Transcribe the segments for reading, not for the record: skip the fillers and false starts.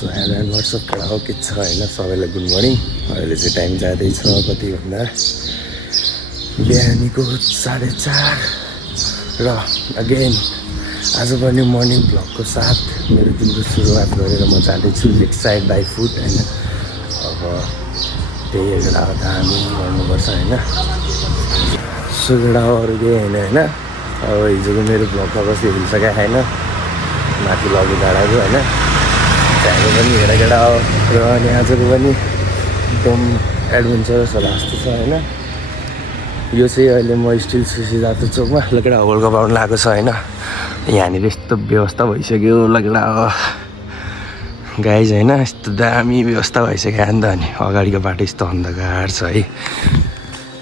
So hello and WhatsApp केटा हो के छ होइन सबैलाई गुड मर्निङ। अहिले चाहिँ टाइम जाँदैछ कति भन्दा बिहानीको 4:30 र अगेन आज पनि मर्निङ भ्लगको साथ मेरो दिनको सुरुवात गरेर म जाँदैछु लेक साइड बाई फुट होइन। अब त्यही एउटा हो त हामी गर्नुपर्छ होइन। सो केटा हो अरू केही होइन होइन। अब हिजोको मेरो भ्लगमा कस्तो हेरिसकेको छैन माथि लगी डाँडाको होइन। त्यहाँको पनि हेर केटा हो र अनि आजको पनि एकदम एडभेन्चरस होला जस्तो छ होइन। यो चाहिँ अहिले म स्टिल सुसिदातो चोकमा लगेडा होल्ड कप आउनु लागेको छ होइन। यहाँनिर यस्तो व्यवस्था भइसक्यो लगेडा हो गाइज होइन। यस्तो दामी व्यवस्था भइसक्यो नि त। अनि अगाडिको बाटो यस्तो अन्धकार छ है।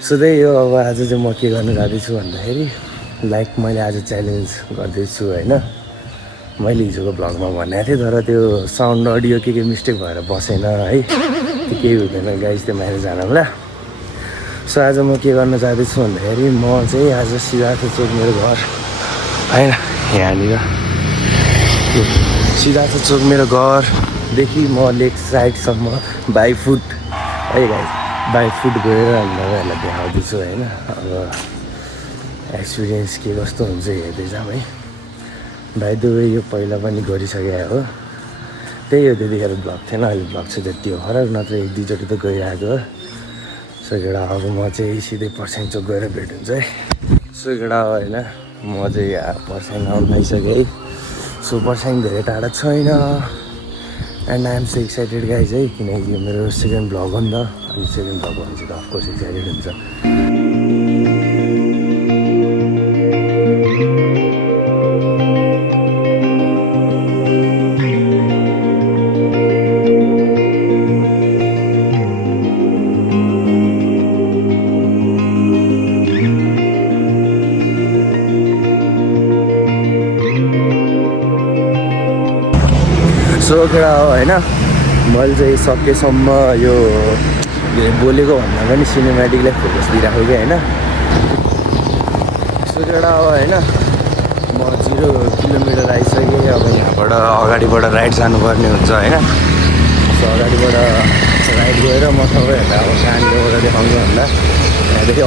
सो त्यही हो अब आज चाहिँ म के गर्नु जाँदैछु भन्दाखेरि लाइक मैले आज च्यालेन्ज गर्दैछु होइन। मैले हिजोको भ्लगमा भनेको थिएँ तर त्यो साउन्ड अडियो के मिस्टेक भएर बसेन है। त्यो केही हुँदैन गाइज त्यो माथि जानला। सो आज म के गर्न जाँदैछु भन्दाखेरि म चाहिँ आज सिद्धार्थ चोक मेरो घर होइन। यहाँनिर सिद्धार्थ चोक मेरो घरदेखि म लेक साइडसम्म बाई फुट है गाइज बाई फुट गएर अनि तपाईँहरूलाई देखाउँदैछु होइन। अब एक्सपिरियन्स के कस्तो हुन्छ हेर्दै जाऊँ है। भाइ द वे यो पहिला पनि गरिसकेको हो त्यही हो। त्यतिखेर भ्लग थिएन अहिले भ्लग चाहिँ त्यति हो फरक नत्र 1-2चोटि त गइरहेको हो। सो केटा अब म चाहिँ सिधै पर्स्याङ चोक गएर भेट हुन्छ है। सो केटा होइन म चाहिँ यहाँ पर्स्याङ आउनु लागिसकेँ है। सो पर्स्याङ धेरै टाढा छैन and I am so excited guys है किनकि यो मेरो सेकेन्ड भ्लग हो नि त। अनि सेकेन्ड भ्लग भने चाहिँ त अफकोर्स एक्साइटेड हुन्छ। सो केटा हो होइन मैले चाहिँ सकेसम्म यो बोलेको भन्दा पनि सिनेमेटिकलाई फोकस दिइराखेको कि होइन। सो केटा हो होइन म 0 किलोमिटर आइसकेँ। अब यहाँबाट अगाडिबाट राइट जानुपर्ने हुन्छ होइन। सो अगाडिबाट राइट गएर म तपाईँहरूलाई अब कहाँनिरबाट देखाउँछु भन्दा यहाँदेखि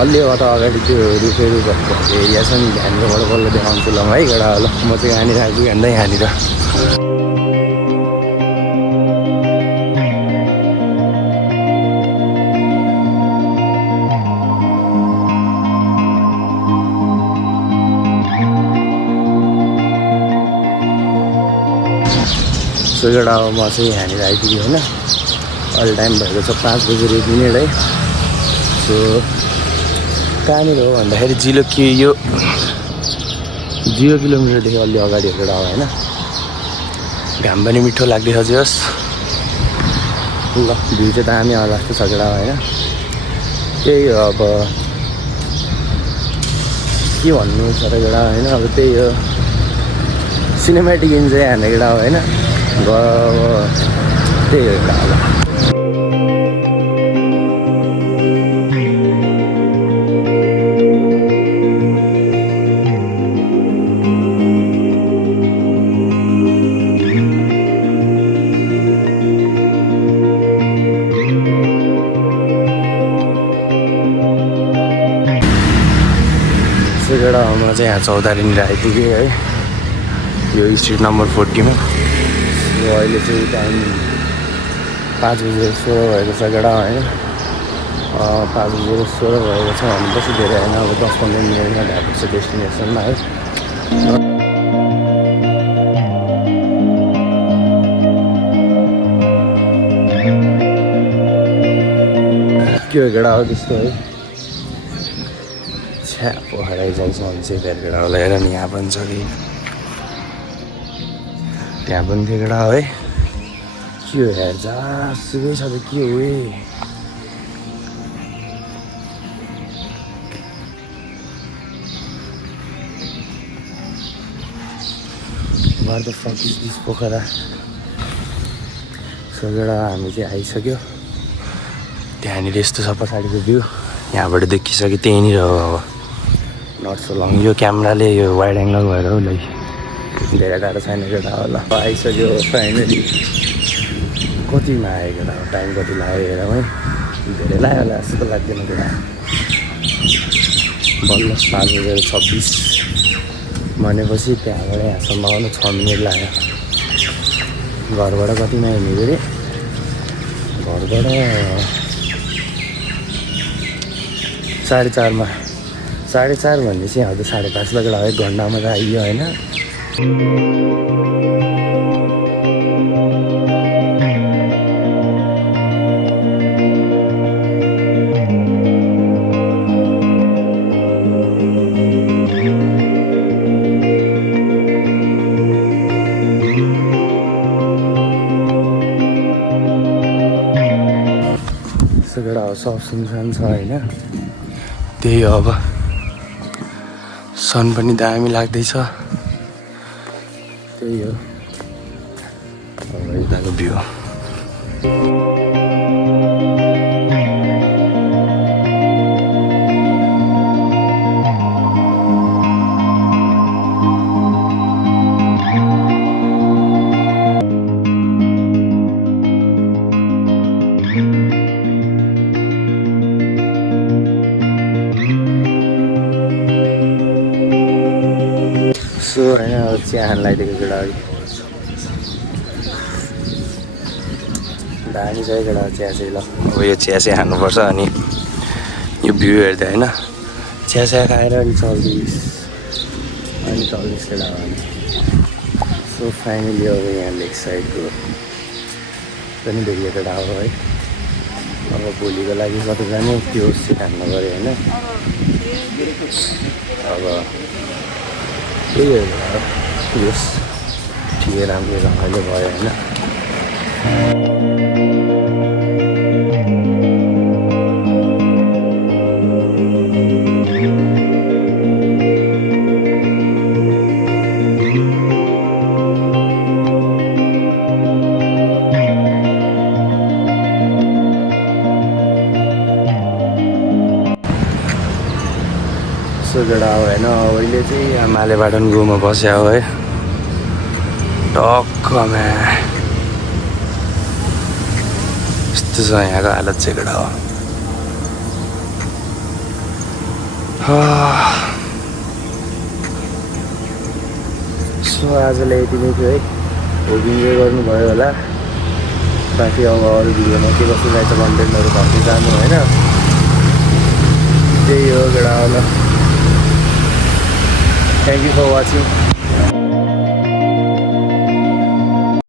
अल्लिबाट अगाडि त्यो रुखहरू भएको एरिया छ नि यहाँनिरबाट बल्ल देखाउँछु ल है केटा ल। म चाहिँ यहाँनिर आइपुगेँ भन्दा यहाँनिर सो केटा अब म चाहिँ यहाँनिर आइपुगेँ होइन। अहिले टाइम भएको छ 5:01 है। सो कहाँनिर हो भन्दाखेरि 0 किलोमिटरदेखि अलि अगाडि केटा हो होइन। घाम पनि मिठो लाग्दैछ जस ल भ्यू चाहिँ दामी आउला जस्तो छ केटा होइन। त्यही हो अब के भन्नु छ र केटा होइन। अब त्यही हो सिनेमेटिक इन्जोय हाने केटा हो होइन। त्यही हो केटा अब केटा म चाहिँ यहाँ चौतारीनिर आइपुगेँ है यो स्ट्रिट नम्बर 40 मा। यो अहिले चाहिँ टाइम 5:16 भएको छ केटा होइन। 5:16 भएको छ भनेपछि धेरै होइन अब 10-15 मिनटमा भइपुग्छ डेस्टिनेसनमा है। के हो केटा हो त्यस्तो है। पोखरा जान्छ भने चाहिँ फेरि केटा होला हेर नि यहाँ पनि छ कि त्यहाँ पनि थियो केटा हो है। के हो हेर जहाँसुकै छ त के हो है। What the fuck is this Pokhara. So केटा हामी चाहिँ आइसक्यो। त्यहाँनिर यस्तो छ पछाडिको भ्यू यहाँबाट देखिसक्यो त्यहीँनिर हो अब नट सो लङ। यो क्यामेराले यो वाइड एङ्गल भएर उसलाई धेरै टाढो छैन केटा होला आइसक्यो फाइनली कतिमा आयो केटा टाइम कति लाग्यो हेरौँ है धेरै लाग्यो होला जस्तो त लाग्दैन केटा बल्ल 5:26 भनेपछि त्यहाँबाट यहाँसम्म आउनु 6 मिनट लाग्यो घरबाट कतिमा हिँडेको अरे घरबाट 4:30 4:30 भनेपछि हजुर 5:30 लगेर 1 घन्टामा त आइयो होइन केटा हो सब सुनसान छ होइन त्यही हो अब सन पनि दामी लाग्दैछ त्यही हो अब यताको भ्यू सो होइन अब चिया खान लगाइदिएको केटा अघि दामी छ है केटा चिया चाहिँ ल अब यो चिया चाहिँ खानुपर्छ अनि यो भ्यू हेर्दै होइन चिया खाएर अनि चल्दैछ केटा हो सो फाइनली अब यहाँ लेक साइडको पनि देखियो केटा हो है अब भोलिको लागि कता जाने त्यो चाहिँ खानु पऱ्यो होइन अब त्यही हो यस ठिकै राम्रो रमाइलो भयो होइन केटा हो होइन अहिले चाहिँ यहाँ मालेबाटन गुमा बस्या हो है टक्कमा यस्तो छ यहाँको हालत चाहिँ केटा हो सो आजलाई यति नै थियो है होप इन्जोय गर्नुभयो होला बाँकी अब अरू भिडियोमा के कस्तो रहेछ कन्टेन्टहरू भन्दै जानु होइन त्यही हो केटा होला Thank you for watching.